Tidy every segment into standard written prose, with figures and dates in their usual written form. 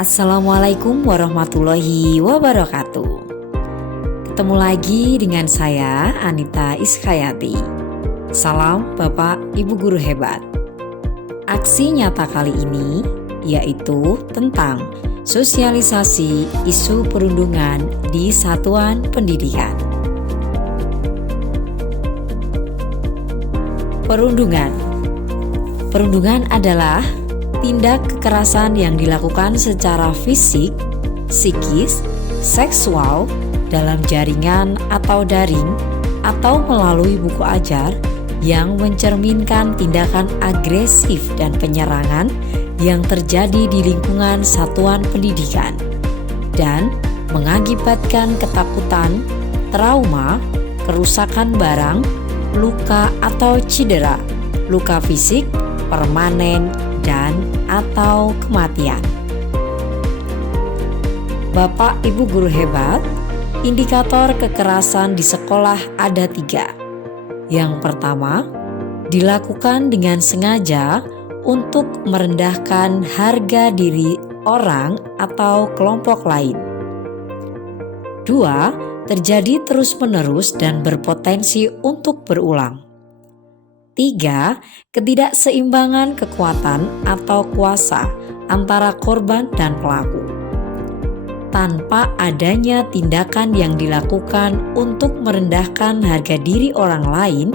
Assalamualaikum warahmatullahi wabarakatuh. Ketemu lagi dengan saya Anita Iskayati. Salam Bapak Ibu Guru hebat. Aksi nyata kali ini yaitu tentang sosialisasi isu perundungan di satuan pendidikan. Perundungan adalah tindak kekerasan yang dilakukan secara fisik, psikis, seksual, dalam jaringan atau daring, atau melalui buku ajar yang mencerminkan tindakan agresif dan penyerangan yang terjadi di lingkungan satuan pendidikan dan mengakibatkan ketakutan, trauma, kerusakan barang, luka atau cedera, luka fisik, permanen, dan atau kematian. Bapak Ibu Guru hebat, indikator kekerasan di sekolah ada 3. Yang pertama, dilakukan dengan sengaja untuk merendahkan harga diri orang atau kelompok lain. 2. Terjadi terus-menerus dan berpotensi untuk berulang. 3. Ketidakseimbangan kekuatan atau kuasa antara korban dan pelaku. Tanpa adanya tindakan yang dilakukan untuk merendahkan harga diri orang lain,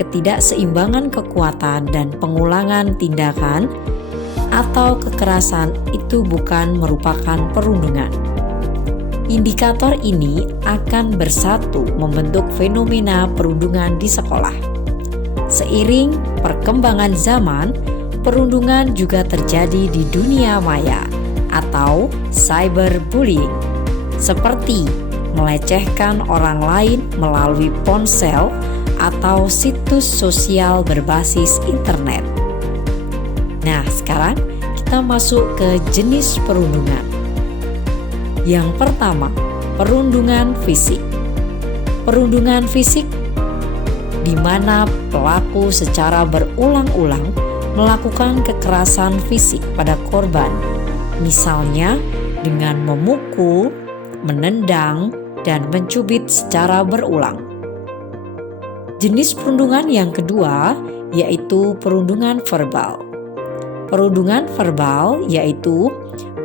ketidakseimbangan kekuatan dan pengulangan tindakan atau kekerasan itu bukan merupakan perundungan. Indikator ini akan bersatu membentuk fenomena perundungan di sekolah. Seiring perkembangan zaman, perundungan juga terjadi di dunia maya atau cyberbullying, seperti melecehkan orang lain melalui ponsel atau situs sosial berbasis internet. Nah, sekarang kita masuk ke jenis perundungan. Yang pertama, perundungan fisik. Perundungan fisik di mana pelaku secara berulang-ulang melakukan kekerasan fisik pada korban, misalnya dengan memukul, menendang, dan mencubit secara berulang. Jenis perundungan yang kedua yaitu perundungan verbal. Perundungan verbal yaitu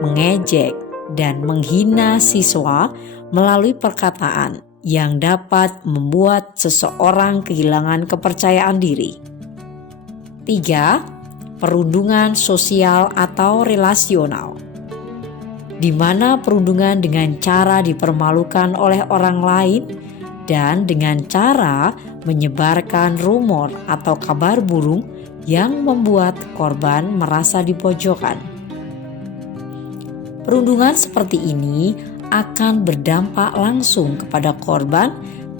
mengejek dan menghina siswa melalui perkataan yang dapat membuat seseorang kehilangan kepercayaan diri. 3. Perundungan sosial atau relasional, di mana perundungan dengan cara dipermalukan oleh orang lain dan dengan cara menyebarkan rumor atau kabar burung yang membuat korban merasa dipojokkan. Perundungan seperti ini akan berdampak langsung kepada korban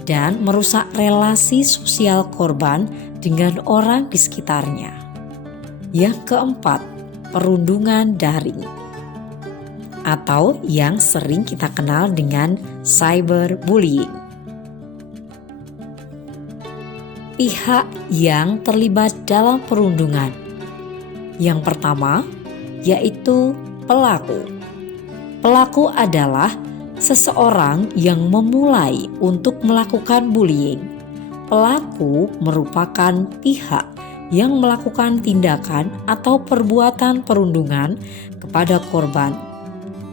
dan merusak relasi sosial korban dengan orang di sekitarnya. Yang keempat, perundungan daring atau yang sering kita kenal dengan cyberbullying. Pihak yang terlibat dalam perundungan. Yang pertama, yaitu pelaku. Pelaku adalah seseorang yang memulai untuk melakukan bullying. Pelaku merupakan pihak yang melakukan tindakan atau perbuatan perundungan kepada korban.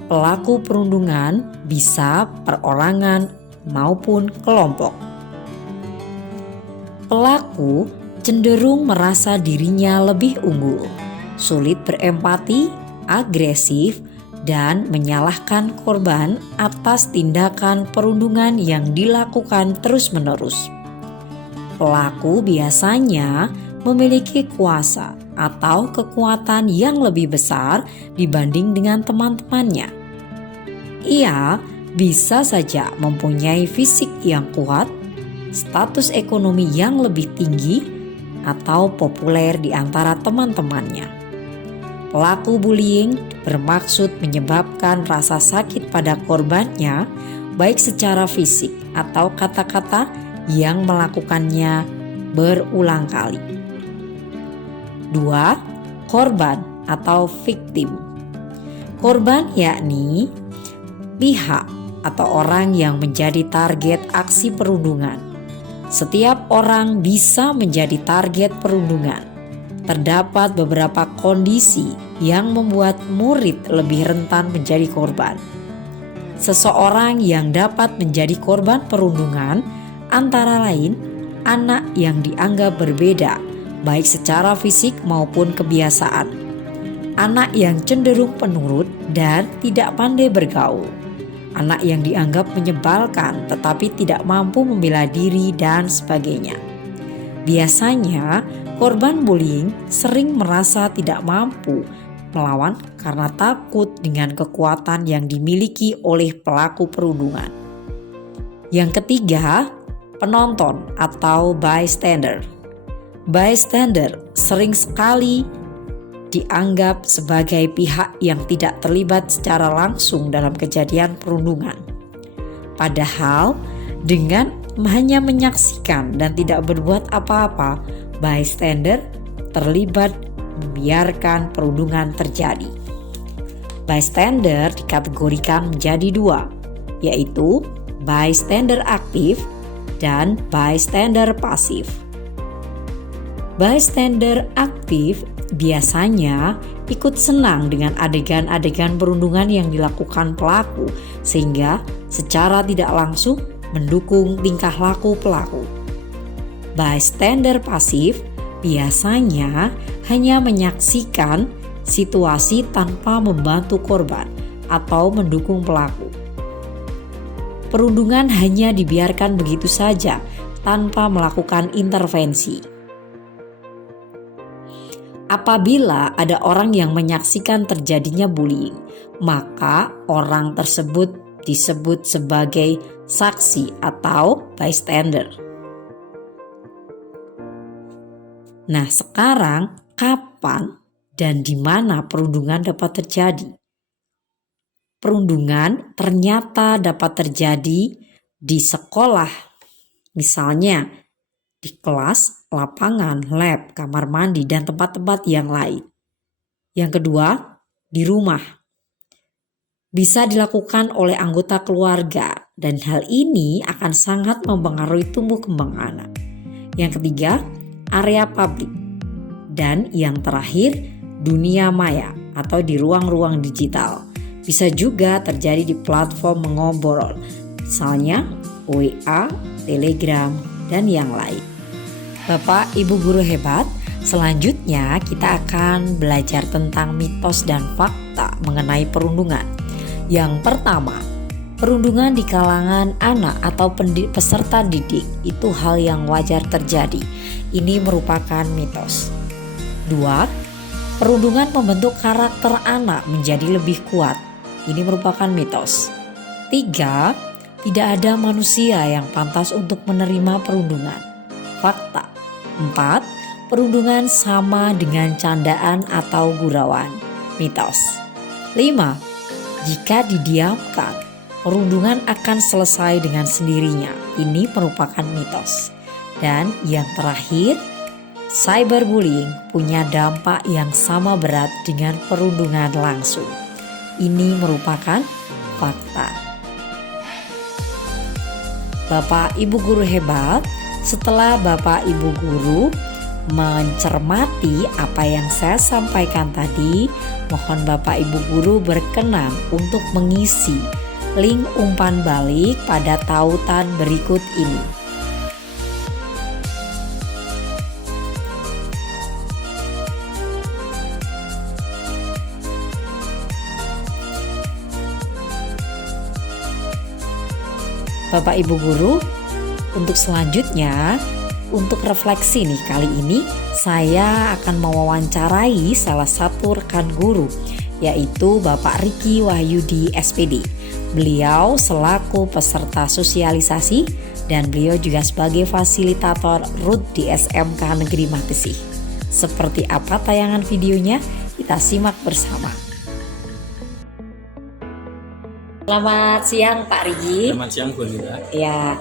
Pelaku perundungan bisa perorangan maupun kelompok. Pelaku cenderung merasa dirinya lebih unggul, sulit berempati, agresif, dan menyalahkan korban atas tindakan perundungan yang dilakukan terus-menerus. Pelaku biasanya memiliki kuasa atau kekuatan yang lebih besar dibanding dengan teman-temannya. Ia bisa saja mempunyai fisik yang kuat, status ekonomi yang lebih tinggi, atau populer di antara teman-temannya. Pelaku bullying bermaksud menyebabkan rasa sakit pada korbannya, baik secara fisik atau kata-kata yang melakukannya berulang kali. 2. Korban atau victim. Korban yakni pihak atau orang yang menjadi target aksi perundungan. Setiap orang bisa menjadi target perundungan. Terdapat beberapa kondisi yang membuat murid lebih rentan menjadi korban. Seseorang yang dapat menjadi korban perundungan antara lain anak yang dianggap berbeda, baik secara fisik maupun kebiasaan. Anak yang cenderung penurut dan tidak pandai bergaul. Anak yang dianggap menyebalkan tetapi tidak mampu membela diri dan sebagainya. Biasanya korban bullying sering merasa tidak mampu melawan karena takut dengan kekuatan yang dimiliki oleh pelaku perundungan. Yang ketiga, penonton atau bystander. Bystander sering sekali dianggap sebagai pihak yang tidak terlibat secara langsung dalam kejadian perundungan. Padahal dengan hanya menyaksikan dan tidak berbuat apa-apa, bystander terlibat membiarkan perundungan terjadi. Bystander dikategorikan menjadi dua, yaitu bystander aktif dan bystander pasif. Bystander aktif biasanya ikut senang dengan adegan-adegan perundungan yang dilakukan pelaku, sehingga secara tidak langsung mendukung tingkah laku pelaku. Bystander pasif biasanya hanya menyaksikan situasi tanpa membantu korban atau mendukung pelaku. Perundungan hanya dibiarkan begitu saja tanpa melakukan intervensi. Apabila ada orang yang menyaksikan terjadinya bullying, maka orang tersebut disebut sebagai saksi atau bystander. Nah, sekarang kapan dan di mana perundungan dapat terjadi? Perundungan ternyata dapat terjadi di sekolah, misalnya di kelas, lapangan, lab, kamar mandi, dan tempat-tempat yang lain. Yang kedua, di rumah. Bisa dilakukan oleh anggota keluarga dan hal ini akan sangat mempengaruhi tumbuh kembang anak. Yang ketiga, area publik. Dan yang terakhir, dunia maya atau di ruang-ruang digital. Bisa juga terjadi di platform mengobrol, misalnya WA, Telegram, dan yang lain. Bapak, Ibu guru hebat, selanjutnya kita akan belajar tentang mitos dan fakta mengenai perundungan. Yang pertama, perundungan di kalangan anak atau peserta didik itu hal yang wajar terjadi. Ini merupakan mitos. 2. Perundungan membentuk karakter anak menjadi lebih kuat. Ini merupakan mitos. 3. Tidak ada manusia yang pantas untuk menerima perundungan. Fakta. 4. Perundungan sama dengan candaan atau gurauan. Mitos. 5. Jika didiamkan, perundungan akan selesai dengan sendirinya. Ini merupakan mitos. Dan yang terakhir, cyberbullying punya dampak yang sama berat dengan perundungan langsung. Ini merupakan fakta. Bapak Ibu guru hebat, setelah Bapak Ibu guru mencermati apa yang saya sampaikan tadi, mohon Bapak Ibu guru berkenan untuk mengisi link umpan balik pada tautan berikut ini. Bapak Ibu guru, untuk selanjutnya, untuk refleksi nih kali ini saya akan mewawancarai salah satu rekan guru, yaitu Bapak Riki Wahyudi SPD. Beliau selaku peserta sosialisasi dan beliau juga sebagai fasilitator RUT di SMK Negeri Magesi. Seperti apa tayangan videonya? Kita simak bersama. Selamat siang Pak Riki. Selamat siang Bu Lita. Ya,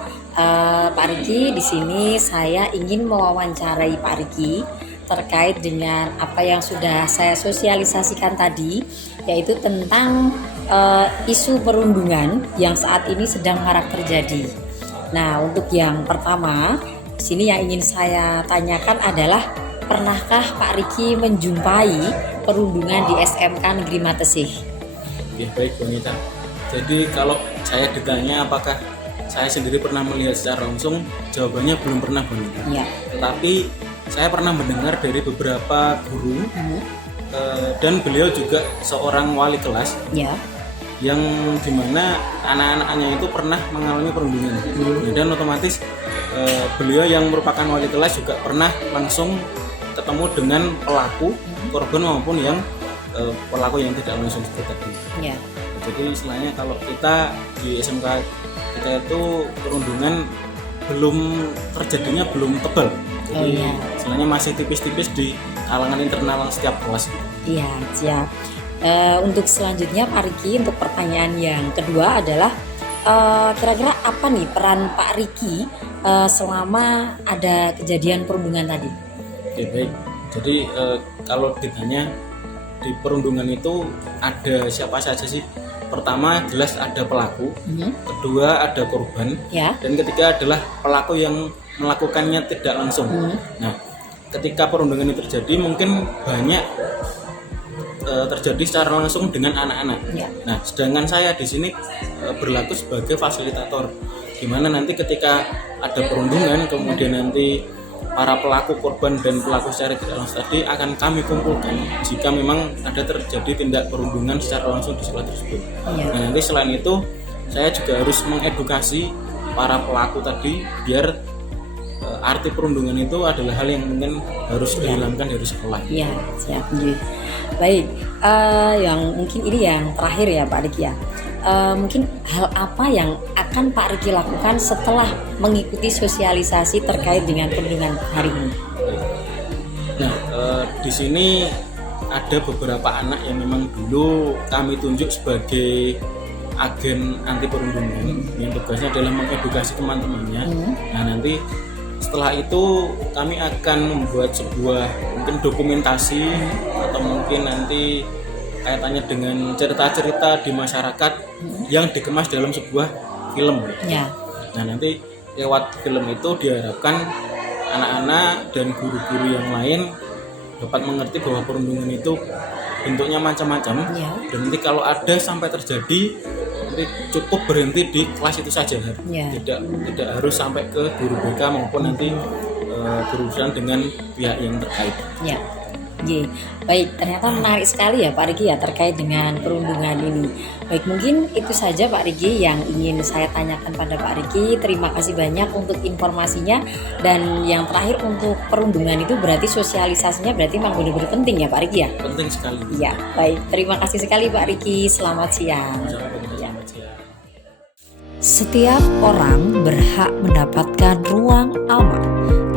Pak Riki, di sini saya ingin mewawancarai Pak Riki terkait dengan apa yang sudah saya sosialisasikan tadi, yaitu tentang isu perundungan yang saat ini sedang marak terjadi. Nah, untuk yang pertama, di sini yang ingin saya tanyakan adalah, pernahkah Pak Riki menjumpai perundungan di SMK Negeri Matesih? Ya, baik Bu Anita. Jadi kalau saya ditanya apakah saya sendiri pernah melihat secara langsung, jawabannya belum pernah Bu Anita. Ya. Tetapi saya pernah mendengar dari beberapa guru dan beliau juga seorang wali kelas. Ya. Yang dimana anak-anaknya itu pernah mengalami perundungan. Dan otomatis beliau yang merupakan wali kelas juga pernah langsung ketemu dengan pelaku korban maupun yang pelaku yang tidak langsung seperti tadi. Ya. Jadi istilahnya kalau kita di SMK kita itu perundungan terjadinya belum tebal. Jadi istilahnya masih tipis-tipis di kalangan internal setiap kelas. Iya, siap. Untuk selanjutnya Pak Riki, untuk pertanyaan yang kedua adalah kira-kira apa nih peran Pak Riki selama ada kejadian perundungan tadi? Oke, baik. Jadi kalau ditanya di perundungan itu ada siapa saja sih? Pertama jelas ada pelaku, kedua ada korban, dan ketiga adalah pelaku yang melakukannya tidak langsung. Nah, ketika perundungan itu terjadi mungkin banyak terjadi secara langsung dengan anak-anak. Nah, sedangkan saya di sini berlaku sebagai fasilitator, di mana nanti ketika ada perundungan, kemudian nanti para pelaku, korban dan pelaku secara tidak langsung tadi akan kami kumpulkan jika memang ada terjadi tindak perundungan secara langsung di sekolah tersebut. Nah, nanti selain itu saya juga harus mengedukasi para pelaku tadi biar arti perundungan itu adalah hal yang mungkin harus dihilangkan dari sekolah. Iya, siap. Baik, yang mungkin ini yang terakhir ya Pak Riki ya. Mungkin hal apa yang akan Pak Riki lakukan setelah mengikuti sosialisasi terkait dengan perundungan hari ini? Nah, di sini ada beberapa anak yang memang dulu kami tunjuk sebagai agen anti perundungan yang tugasnya adalah mengedukasi teman-temannya. Nah, nanti setelah itu kami akan membuat sebuah mungkin dokumentasi atau mungkin nanti kaitannya dengan cerita-cerita di masyarakat yang dikemas dalam sebuah film. Nah, nanti lewat film itu diharapkan anak-anak dan guru-guru yang lain dapat mengerti bahwa perundungan itu bentuknya macam-macam, dan nanti kalau ada sampai terjadi nanti cukup berhenti di kelas itu saja, tidak harus sampai ke guru BK maupun nanti berurusan dengan pihak yang terkait. Baik, ternyata menarik sekali ya Pak Riki ya terkait dengan perundungan ini. Baik, mungkin itu saja Pak Riki yang ingin saya tanyakan pada Pak Riki. Terima kasih banyak untuk informasinya. Dan yang terakhir, untuk perundungan itu berarti sosialisasinya berarti memang benar-benar penting ya Pak Riki ya? Penting sekali. Iya, baik. Terima kasih sekali Pak Riki. Selamat siang. Setiap orang berhak mendapatkan ruang aman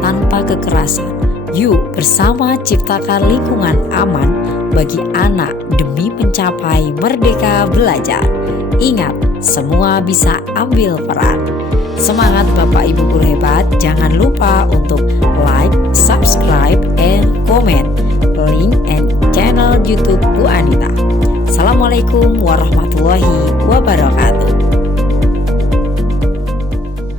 tanpa kekerasan. Yuk bersama ciptakan lingkungan aman bagi anak demi mencapai merdeka belajar. Ingat, semua bisa ambil peran. Semangat Bapak Ibu guru hebat. Jangan lupa untuk like, subscribe, and comment link and channel YouTube Bu Anita. Assalamualaikum warahmatullahi wabarakatuh.